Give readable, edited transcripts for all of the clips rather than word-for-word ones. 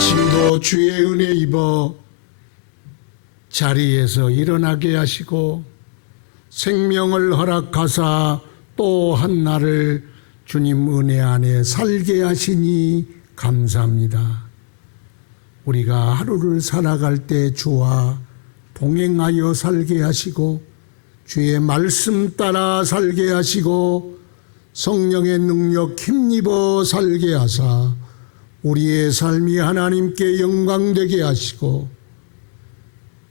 아침도 주의 은혜 입어 자리에서 일어나게 하시고 생명을 허락하사 또 한 날을 주님 은혜 안에 살게 하시니 감사합니다. 우리가 하루를 살아갈 때 주와 동행하여 살게 하시고 주의 말씀 따라 살게 하시고 성령의 능력 힘입어 살게 하사 우리의 삶이 하나님께 영광되게 하시고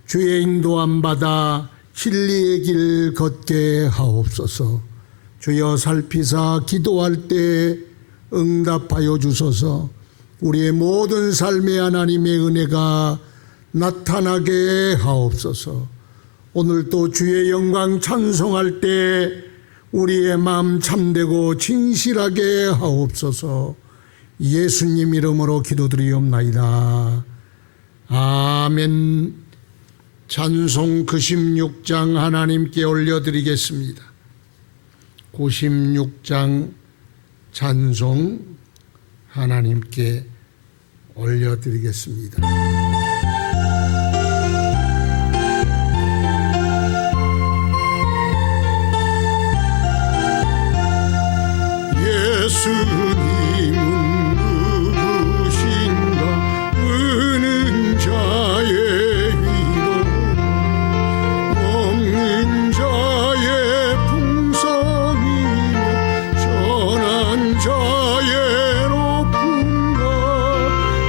주의 인도함 받아 진리의 길 걷게 하옵소서. 주여 살피사 기도할 때 응답하여 주소서. 우리의 모든 삶에 하나님의 은혜가 나타나게 하옵소서. 오늘도 주의 영광 찬송할 때 우리의 마음 참되고 진실하게 하옵소서. 예수님 이름으로 기도드리옵나이다. 아멘. 찬송 96장 하나님께 올려드리겠습니다. 96장 찬송 하나님께 올려드리겠습니다. 예수님은 누구신가 은은 자의 위로 없는 자의 풍성이며 전한 자의 높음과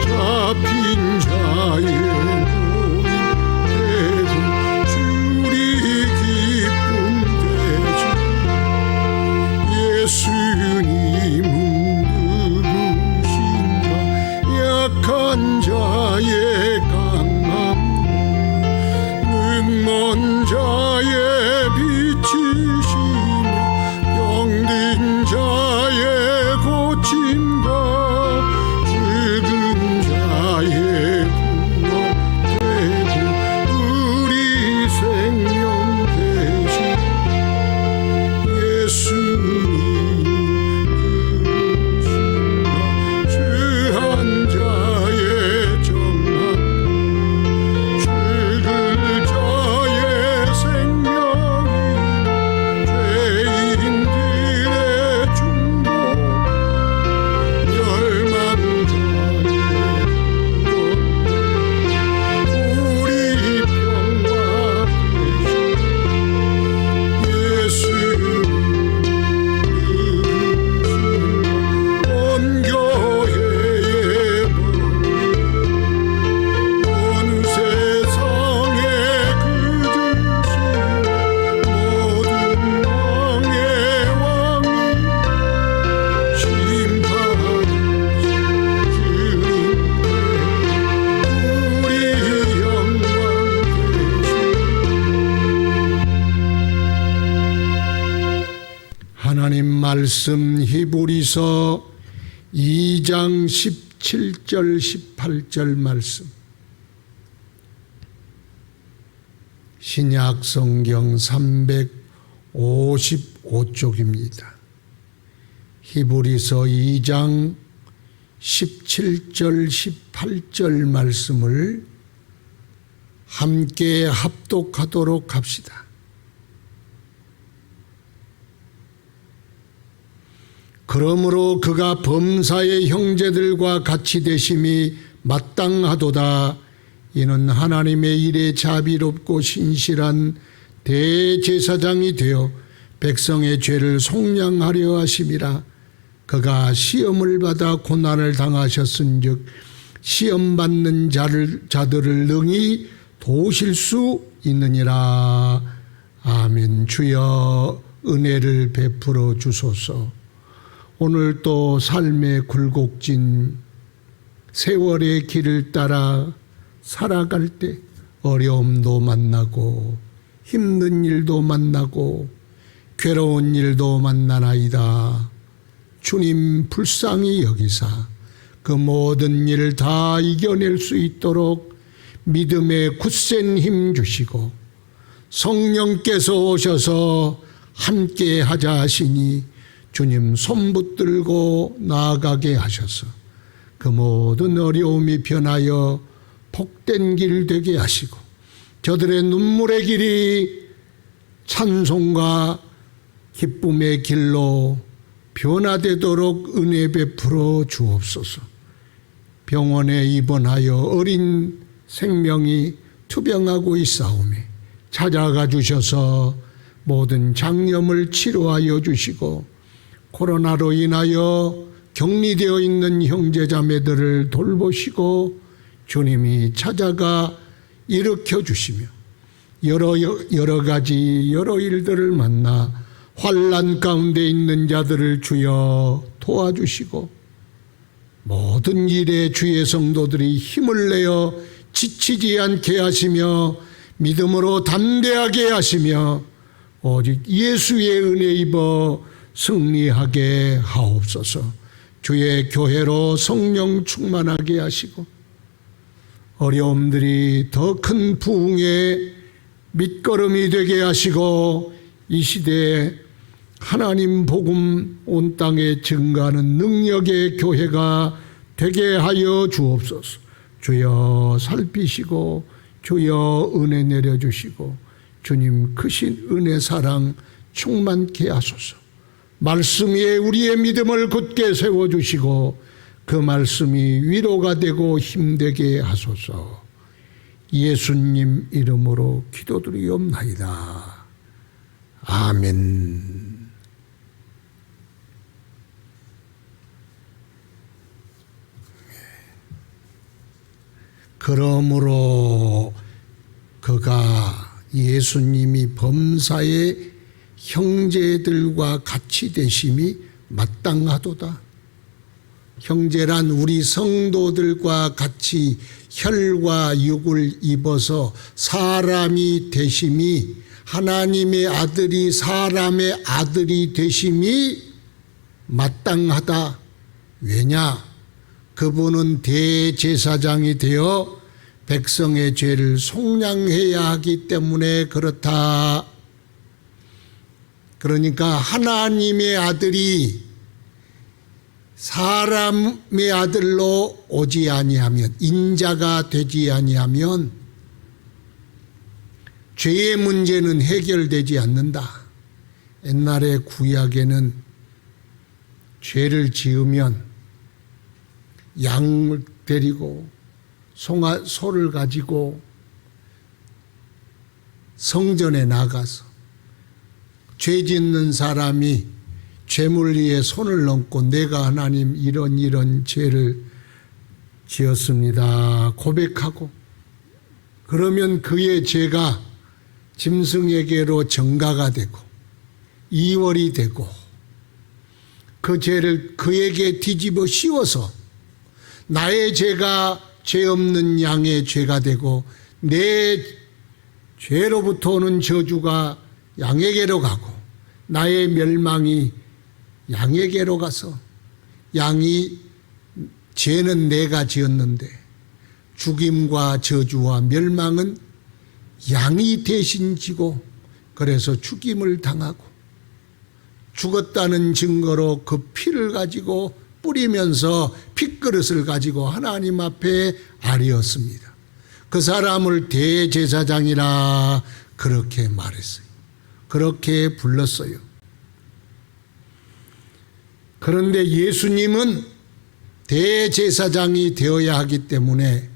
잡힌 자의 노임 되고 주리 기쁨 되지. 예수님은 누구신가 약한 자의 강함 눈먼 자의 빛이시며 병든 자의 고침과 죽은 자의 구원되고 우리 생명 되신 예수님 누구신가 주한 자의 정함 죽을 자의 생명이 죄인들의 중보 멸망자의 우리 평화 되신 예수님 온 교회의 온 세상에 그주신 모든 왕의 왕이 심판하신 주님께 우리 영광 되신 하나님 말씀 히브리서 2장 17절 18절 말씀 신약 성경 355쪽입니다. 히브리서 2장 17절 18절 말씀을 함께 합독하도록 합시다. 그러므로 그가 범사의 형제들과 같이 되심이 마땅하도다. 이는 하나님의 일에 자비롭고 신실한 대제사장이 되어 백성의 죄를 속량하려 하심이라. 그가 시험을 받아 고난을 당하셨은즉 시험받는 자들을 능히 도우실 수 있느니라. 아멘. 주여 은혜를 베풀어 주소서. 오늘 또 삶의 굴곡진 세월의 길을 따라 살아갈 때 어려움도 만나고 힘든 일도 만나고 괴로운 일도 만나나이다. 주님 불쌍히 여기사 그 모든 일을 다 이겨낼 수 있도록 믿음의 굳센 힘 주시고 성령께서 오셔서 함께 하자 하시니 주님 손 붙들고 나아가게 하셔서 그 모든 어려움이 변하여 복된 길 되게 하시고 저들의 눈물의 길이 찬송과 기쁨의 길로 변화되도록 은혜 베풀어 주옵소서. 병원에 입원하여 어린 생명이 투병하고 있사오니 찾아가 주셔서 모든 장염을 치료하여 주시고 코로나로 인하여 격리되어 있는 형제자매들을 돌보시고 주님이 찾아가 일으켜 주시며 여러 가지 여러 일들을 만나 환난 가운데 있는 자들을 주여 도와주시고 모든 일에 주의 성도들이 힘을 내어 지치지 않게 하시며 믿음으로 담대하게 하시며 오직 예수의 은혜 입어 승리하게 하옵소서. 주의 교회로 성령 충만하게 하시고 어려움들이 더 큰 부흥의 밑거름이 되게 하시고 이 시대에 하나님 복음 온 땅에 증가하는 능력의 교회가 되게 하여 주옵소서. 주여 살피시고 주여 은혜 내려주시고 주님 크신 은혜 사랑 충만케 하소서. 말씀 위에 우리의 믿음을 굳게 세워주시고 그 말씀이 위로가 되고 힘되게 하소서. 예수님 이름으로 기도드리옵나이다. 아멘. 그러므로 그가 예수님이 범사의 형제들과 같이 되심이 마땅하도다. 형제란 우리 성도들과 같이 혈과 육을 입어서 사람이 되심이 하나님의 아들이 사람의 아들이 되심이 마땅하다. 왜냐? 그분은 대제사장이 되어 백성의 죄를 속량해야 하기 때문에 그렇다. 그러니까 하나님의 아들이 사람의 아들로 오지 아니하면, 인자가 되지 아니하면 죄의 문제는 해결되지 않는다. 옛날에 구약에는 죄를 지으면 양을 데리고 소를 가지고 성전에 나가서 죄 짓는 사람이 죄물 위에 손을 얹고 내가 하나님 이런 죄를 지었습니다 고백하고, 그러면 그의 죄가 짐승에게로 전가가 되고 이월이 되고 그 죄를 그에게 뒤집어 씌워서 나의 죄가 죄 없는 양의 죄가 되고 내 죄로부터 오는 저주가 양에게로 가고 나의 멸망이 양에게로 가서, 양이 죄는 내가 지었는데 죽임과 저주와 멸망은 양이 대신 지고, 그래서 죽임을 당하고 죽었다는 증거로 그 피를 가지고 뿌리면서 핏그릇을 가지고 하나님 앞에 아뢰었습니다. 그 사람을 대제사장이라 그렇게 말했어요. 그렇게 불렀어요. 그런데 예수님은 대제사장이 되어야 하기 때문에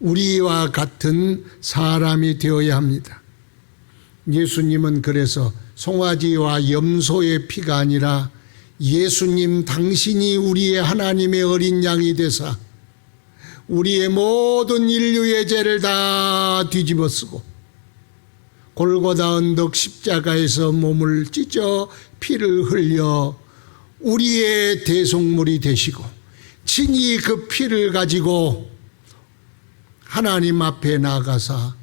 우리와 같은 사람이 되어야 합니다. 예수님은 그래서 송아지와 염소의 피가 아니라 예수님 당신이 우리의 하나님의 어린 양이 되사 우리의 모든 인류의 죄를 다 뒤집어 쓰고 골고다 언덕 십자가에서 몸을 찢어 피를 흘려 우리의 대속물이 되시고 친히 그 피를 가지고 하나님 앞에 나가사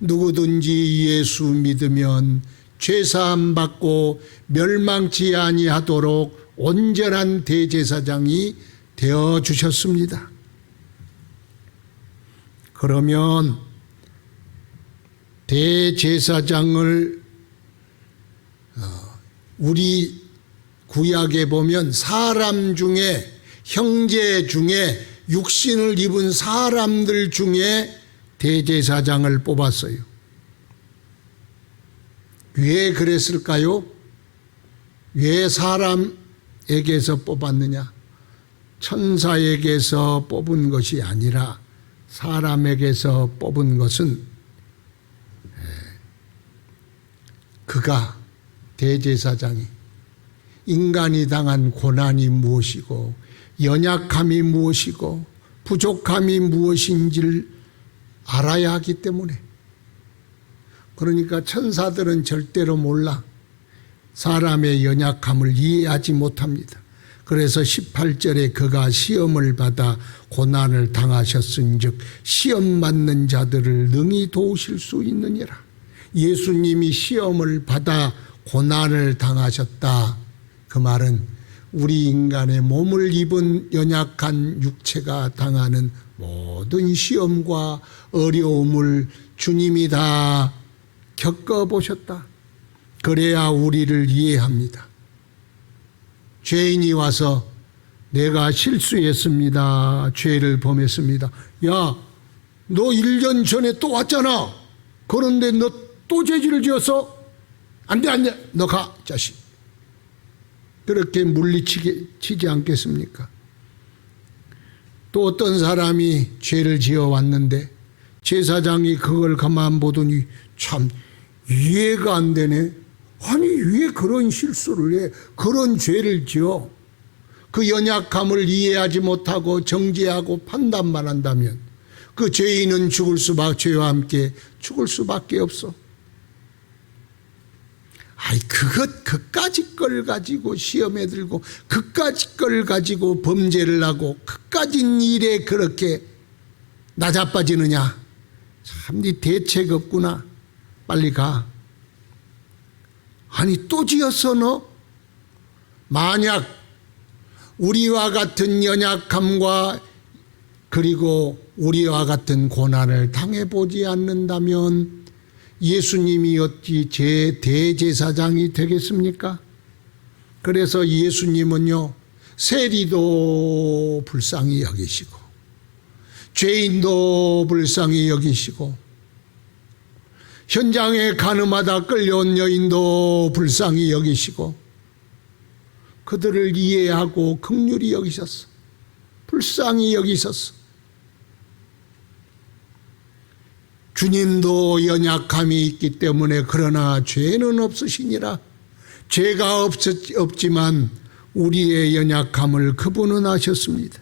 누구든지 예수 믿으면 죄사함 받고 멸망치 아니하도록 온전한 대제사장이 되어 주셨습니다. 그러면 대제사장을 우리 구약에 보면 사람 중에, 형제 중에, 육신을 입은 사람들 중에 대제사장을 뽑았어요. 왜 그랬을까요? 왜 사람에게서 뽑았느냐? 천사에게서 뽑은 것이 아니라 사람에게서 뽑은 것은 그가, 대제사장이 인간이 당한 고난이 무엇이고 연약함이 무엇이고 부족함이 무엇인지를 알아야 하기 때문에, 그러니까 천사들은 절대로 몰라. 사람의 연약함을 이해하지 못합니다. 그래서 18절에 그가 시험을 받아 고난을 당하셨은즉 시험 맞는 자들을 능히 도우실 수 있느니라. 예수님이 시험을 받아 고난을 당하셨다. 그 말은 우리 인간의 몸을 입은 연약한 육체가 당하는 모든 시험과 어려움을 주님이 다 겪어보셨다. 그래야 우리를 이해합니다. 죄인이 와서 내가 실수했습니다. 죄를 범했습니다. 야, 너 1년 전에 또 왔잖아. 그런데 너 또 죄질을 지었어? 안 돼, 안 돼. 너 가, 자식. 그렇게 물리치지 않겠습니까? 또 어떤 사람이 죄를 지어 왔는데 제사장이 그걸 가만 보더니 참 이해가 안 되네. 아니, 왜 그런 실수를 해? 그런 죄를 지어? 그 연약함을 이해하지 못하고 정죄하고 판단만 한다면 그 죄인은 죄와 함께 죽을 수밖에 없어. 아이, 그까짓 걸 가지고 시험에 들고 그까짓 걸 가지고 범죄를 하고 그까짓 일에 그렇게 나자빠지느냐? 참, 네 대책 없구나. 빨리 가. 아니, 또 지었어 너? 만약 우리와 같은 연약함과 그리고 우리와 같은 고난을 당해보지 않는다면 예수님이 어찌 대제사장이 되겠습니까? 그래서 예수님은요, 세리도 불쌍히 여기시고 죄인도 불쌍히 여기시고 현장에 가늠하다 끌려온 여인도 불쌍히 여기시고 그들을 이해하고 긍휼히 여기셨어. 불쌍히 여기셨어. 주님도 연약함이 있기 때문에 그러나 죄는 없으시니라. 죄가 없지만 우리의 연약함을 그분은 아셨습니다.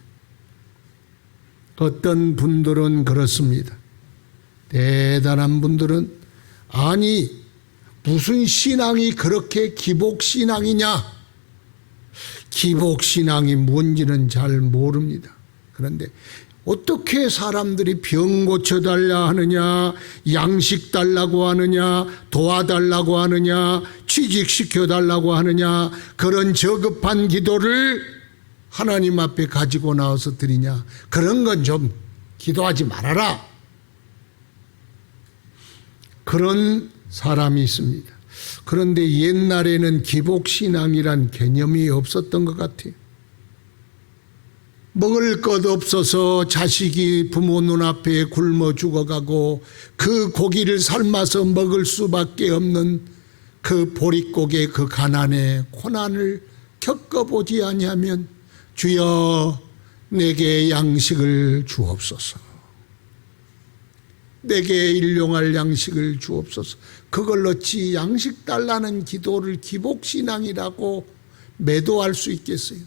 어떤 분들은 그렇습니다. 대단한 분들은 아니, 무슨 신앙이 그렇게 기복신앙이냐? 기복신앙이 뭔지는 잘 모릅니다. 그런데 어떻게 사람들이 병 고쳐달라 하느냐, 양식 달라고 하느냐, 도와달라고 하느냐, 취직시켜달라고 하느냐, 그런 저급한 기도를 하나님 앞에 가지고 나와서 드리냐? 그런 건 좀 기도하지 말아라. 그런 사람이 있습니다. 그런데 옛날에는 기복신앙이란 개념이 없었던 것 같아요. 먹을 것 없어서 자식이 부모 눈앞에 굶어 죽어가고 그 고기를 삶아서 먹을 수밖에 없는 그 보릿고개 그 가난의 고난을 겪어보지 아니하면 주여 내게 양식을 주옵소서. 내게 일용할 양식을 주옵소서. 그걸 어찌 양식 달라는 기도를 기복신앙이라고 매도할 수 있겠어요?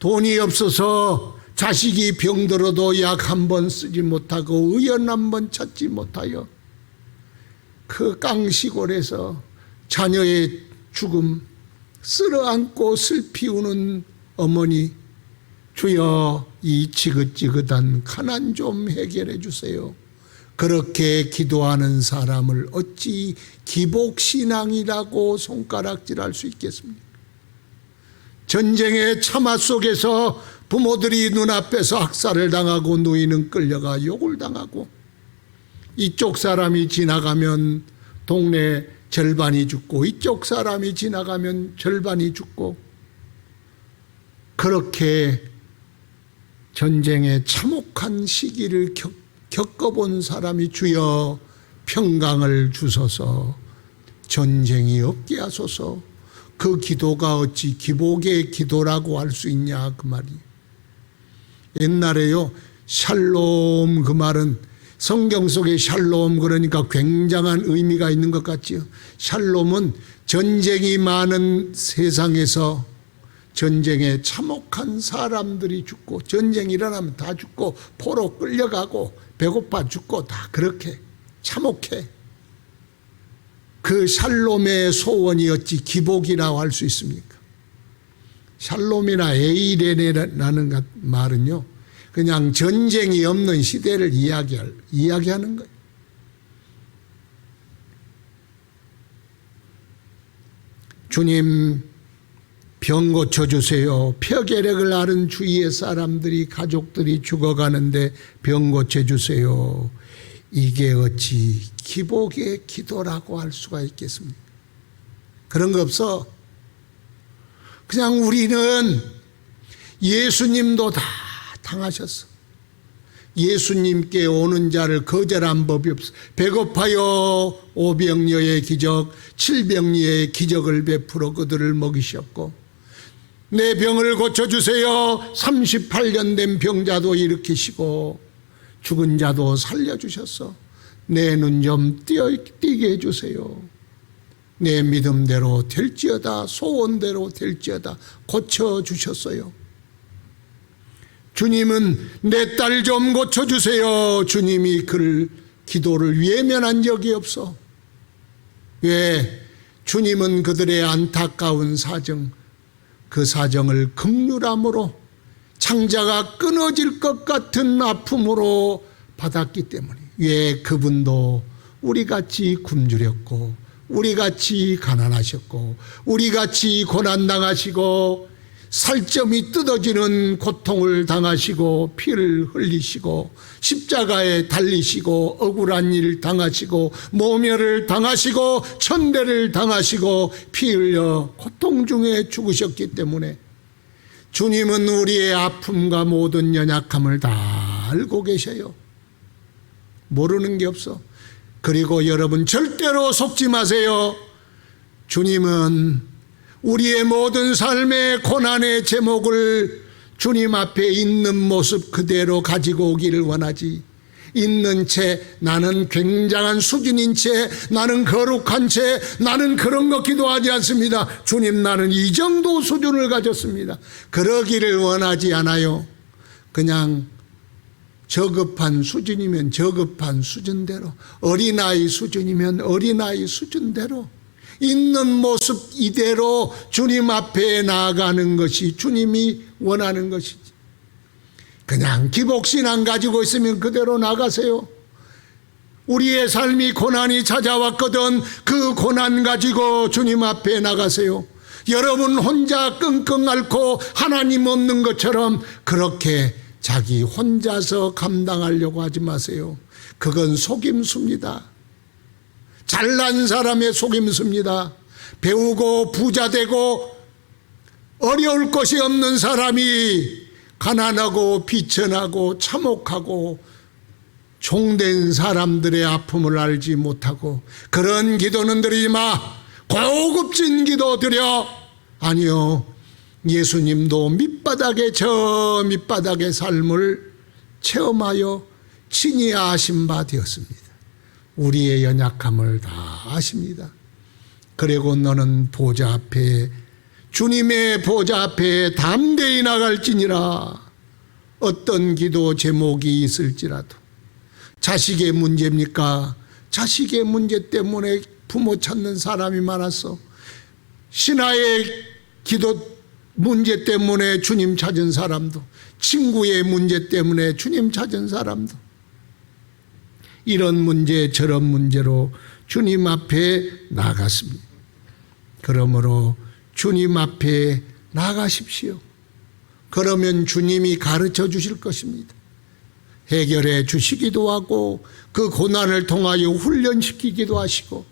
돈이 없어서 자식이 병들어도 약 한 번 쓰지 못하고 의원 한 번 찾지 못하여 그 깡시골에서 자녀의 죽음 쓸어안고 슬피 우는 어머니, 주여 이 지긋지긋한 가난 좀 해결해 주세요. 그렇게 기도하는 사람을 어찌 기복신앙이라고 손가락질할 수 있겠습니까? 전쟁의 참화 속에서 부모들이 눈앞에서 학살을 당하고 누이는 끌려가 욕을 당하고 이쪽 사람이 지나가면 동네 절반이 죽고 이쪽 사람이 지나가면 절반이 죽고 그렇게 전쟁의 참혹한 시기를 겪어본 사람이 주여 평강을 주소서, 전쟁이 없게 하소서. 그 기도가 어찌 기복의 기도라고 할 수 있냐 그 말이. 옛날에요 샬롬 그 말은 성경 속에 샬롬 그러니까 굉장한 의미가 있는 것 같지요. 샬롬은 전쟁이 많은 세상에서 전쟁에 참혹한 사람들이 죽고, 전쟁이 일어나면 다 죽고 포로 끌려가고 배고파 죽고 다 그렇게 참혹해. 그 샬롬의 소원이 어찌 기복이라고 할 수 있습니까? 샬롬이나 에이레네라는 말은요 그냥 전쟁이 없는 시대를 이야기하는 거예요. 주님 병 고쳐주세요. 폐결핵을 앓은 주위의 사람들이 가족들이 죽어가는데 병 고쳐주세요. 이게 어찌 기복의 기도라고 할 수가 있겠습니까? 그런 거 없어. 그냥 우리는 예수님도 다 당하셨어. 예수님께 오는 자를 거절한 법이 없어. 배고파요 오병이어의 기적, 칠병이어의 기적을 베풀어 그들을 먹이셨고, 내 병을 고쳐주세요 38년 된 병자도 일으키시고 죽은 자도 살려주셨어. 내 눈 좀 띄게 해주세요. 내 믿음대로 될지어다, 소원대로 될지어다 고쳐주셨어요. 주님은 내 딸 좀 고쳐주세요. 주님이 그 기도를 외면한 적이 없어. 왜? 주님은 그들의 안타까운 사정, 그 사정을 긍휼함으로, 창자가 끊어질 것 같은 아픔으로 받았기 때문에. 왜? 그분도 우리같이 굶주렸고 우리같이 가난하셨고 우리같이 고난당하시고 살점이 뜯어지는 고통을 당하시고 피를 흘리시고 십자가에 달리시고 억울한 일 당하시고 모멸을 당하시고 천대를 당하시고 피 흘려 고통 중에 죽으셨기 때문에 주님은 우리의 아픔과 모든 연약함을 다 알고 계셔요. 모르는 게 없어. 그리고 여러분 절대로 속지 마세요. 주님은 우리의 모든 삶의 고난의 제목을 주님 앞에 있는 모습 그대로 가지고 오기를 원하지, 있는 채 나는 굉장한 수준인 채, 나는 거룩한 채, 나는 그런 거 기도하지 않습니다. 주님 나는 이 정도 수준을 가졌습니다. 그러기를 원하지 않아요. 그냥 저급한 수준이면 저급한 수준대로, 어린아이 수준이면 어린아이 수준대로 있는 모습 이대로 주님 앞에 나아가는 것이 주님이 원하는 것이지. 그냥 기복신앙 가지고 있으면 그대로 나가세요. 우리의 삶이 고난이 찾아왔거든 그 고난 가지고 주님 앞에 나가세요. 여러분 혼자 끙끙 앓고 하나님 없는 것처럼 그렇게 자기 혼자서 감당하려고 하지 마세요. 그건 속임수입니다. 잘난 사람의 속임수입니다. 배우고 부자 되고 어려울 것이 없는 사람이 가난하고 비천하고 참혹하고 종된 사람들의 아픔을 알지 못하고 그런 기도는 드리지 마. 고급진 기도 드려. 아니요, 예수님도 밑바닥에 저 밑바닥의 삶을 체험하여 친히 아신 바 되었습니다. 우리의 연약함을 다 아십니다. 그리고 너는 보좌 앞에, 주님의 보좌 앞에 담대히 나갈지니라. 어떤 기도 제목이 있을지라도. 자식의 문제입니까? 자식의 문제 때문에 부모 찾는 사람이 많았어. 신하의 기도 문제 때문에 주님 찾은 사람도, 친구의 문제 때문에 주님 찾은 사람도, 이런 문제 저런 문제로 주님 앞에 나갔습니다. 그러므로 주님 앞에 나가십시오. 그러면 주님이 가르쳐 주실 것입니다. 해결해 주시기도 하고 그 고난을 통하여 훈련시키기도 하시고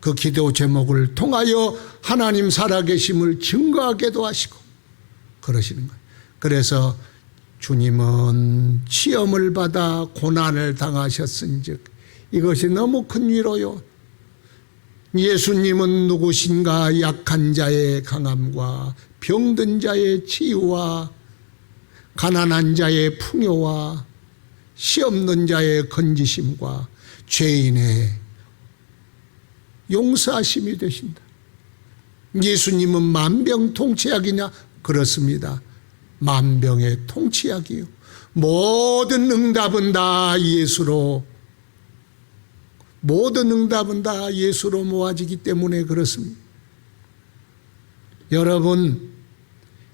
그 기도 제목을 통하여 하나님 살아계심을 증거하게도 하시고 그러시는 거예요. 그래서 주님은 시험을 받아 고난을 당하셨은즉 이것이 너무 큰 위로요. 예수님은 누구신가? 약한 자의 강함과 병든 자의 치유와 가난한 자의 풍요와 시없는 자의 건지심과 죄인의 용서하심이 되신다. 예수님은 만병통치약이냐? 그렇습니다. 만병의 통치약이요. 모든 응답은 다 예수로, 모든 응답은 다 예수로 모아지기 때문에 그렇습니다. 여러분,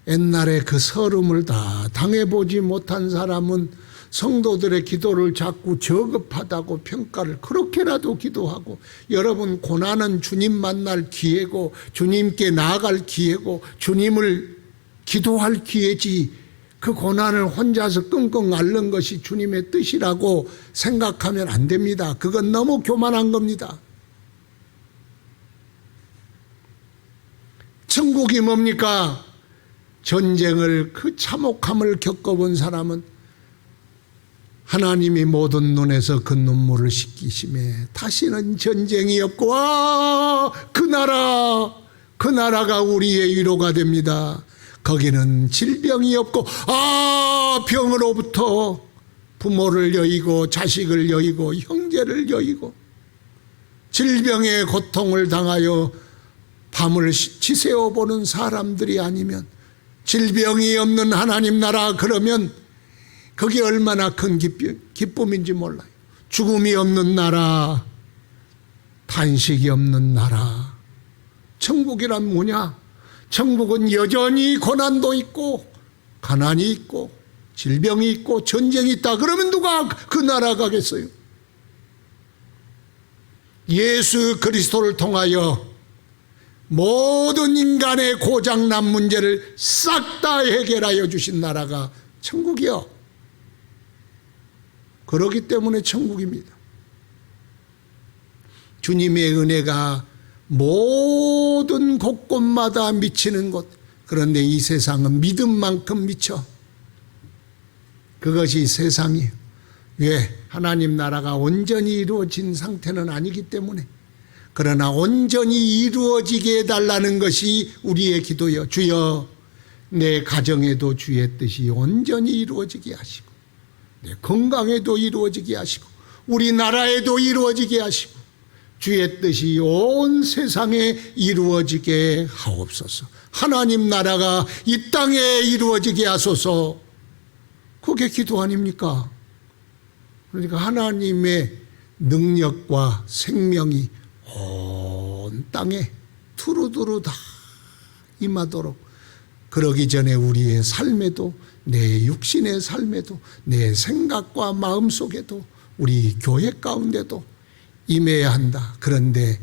옛날에 그 서름을 다 당해보지 못한 사람은 성도들의 기도를 자꾸 저급하다고 평가를 그렇게라도 기도하고, 여러분, 고난은 주님 만날 기회고 주님께 나아갈 기회고 주님을 기도할 기회지, 그 고난을 혼자서 끙끙 앓는 것이 주님의 뜻이라고 생각하면 안 됩니다. 그건 너무 교만한 겁니다. 천국이 뭡니까? 전쟁을 그 참혹함을 겪어본 사람은 하나님이 모든 눈에서 그 눈물을 씻기심에 다시는 전쟁이 없고, 그 나라가 우리의 위로가 됩니다. 거기는 질병이 없고, 병으로부터 부모를 여의고 자식을 여의고 형제를 여의고 질병의 고통을 당하여 밤을 지새워 보는 사람들이 아니면, 질병이 없는 하나님 나라, 그러면 그게 얼마나 큰 기쁨인지 몰라요. 죽음이 없는 나라, 탄식이 없는 나라. 천국이란 뭐냐? 천국은 여전히 고난도 있고 가난이 있고 질병이 있고 전쟁이 있다. 그러면 누가 그 나라 가겠어요? 예수 그리스도를 통하여 모든 인간의 고장난 문제를 싹 다 해결하여 주신 나라가 천국이요. 그렇기 때문에 천국입니다. 주님의 은혜가 모든 곳곳마다 미치는 곳, 그런데 이 세상은 믿음만큼 미쳐. 그것이 세상이에요. 왜? 하나님 나라가 온전히 이루어진 상태는 아니기 때문에. 그러나 온전히 이루어지게 해달라는 것이 우리의 기도요. 주여, 내 가정에도 주의 뜻이 온전히 이루어지게 하시고, 내 건강에도 이루어지게 하시고, 우리나라에도 이루어지게 하시고, 주의 뜻이 온 세상에 이루어지게 하옵소서. 하나님 나라가 이 땅에 이루어지게 하소서. 그게 기도 아닙니까? 그러니까 하나님의 능력과 생명이 온 땅에 두루두루 다 임하도록, 그러기 전에 우리의 삶에도, 내 육신의 삶에도, 내 생각과 마음속에도, 우리 교회 가운데도 임해야 한다. 그런데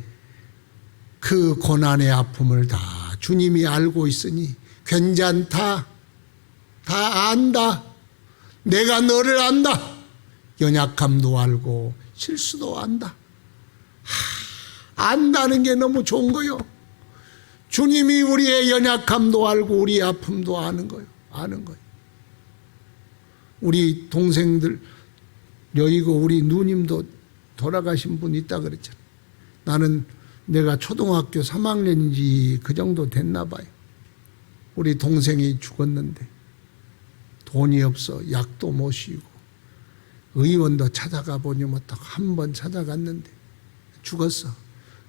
그 고난의 아픔을 다 주님이 알고 있으니 괜찮다, 다 안다, 내가 너를 안다, 연약함도 알고 실수도 안다. 안다는 게 너무 좋은 거요. 주님이 우리의 연약함도 알고 우리의 아픔도 아는 거요. 아는 거요. 우리 동생들 여의고 우리 누님도 돌아가신 분 있다 그랬잖아요. 나는 내가 초등학교 3학년인지 그 정도 됐나 봐요. 우리 동생이 죽었는데 돈이 없어 약도 못 쉬고 의원도 찾아가 보니 못하고 한 번 찾아갔는데 죽었어.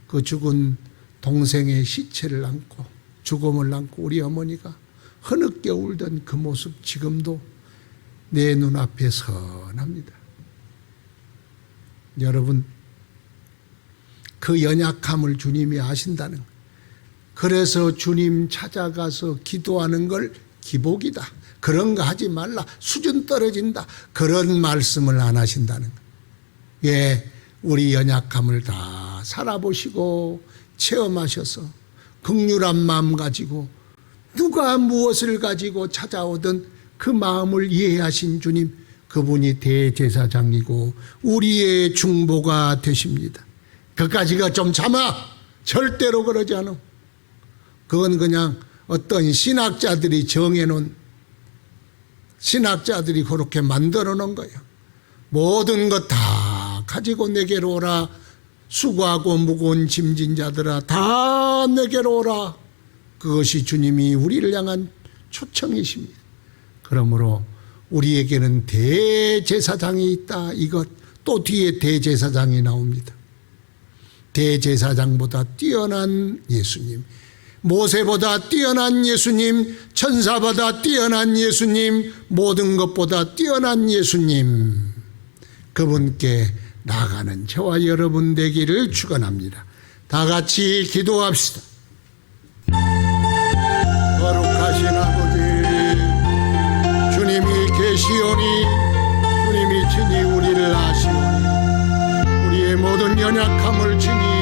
그 죽은 동생의 시체를 안고 죽음을 안고 우리 어머니가 흐느껴 울던 그 모습 지금도 내 눈앞에 선합니다. 여러분, 그 연약함을 주님이 아신다는 거예요. 그래서 주님 찾아가서 기도하는 걸 기복이다, 그런 거 하지 말라, 수준 떨어진다, 그런 말씀을 안 하신다는 거예요. 예, 우리 연약함을 다 살아보시고 체험하셔서 긍휼한 마음 가지고 누가 무엇을 가지고 찾아오든 그 마음을 이해하신 주님, 그분이 대제사장이고 우리의 중보가 되십니다. 그까지가 좀 참아. 절대로 그러지 않아. 그건 그냥 어떤 신학자들이 정해놓은 신학자들이 그렇게 만들어 놓은 거예요. 모든 것 다 가지고 내게로 오라. 수고하고 무거운 짐진 자들아 다 내게로 오라. 그것이 주님이 우리를 향한 초청이십니다. 그러므로 우리에게는 대제사장이 있다. 이것 또 뒤에 대제사장이 나옵니다. 대제사장보다 뛰어난 예수님, 모세보다 뛰어난 예수님, 천사보다 뛰어난 예수님, 모든 것보다 뛰어난 예수님, 그분께 나아가는 저와 여러분 되기를 축원합니다. 다 같이 기도합시다. 거룩하신 아버지, 주님이 계시오니 주님이 친히 우리를 아시오니 우리의 모든 연약함을 친히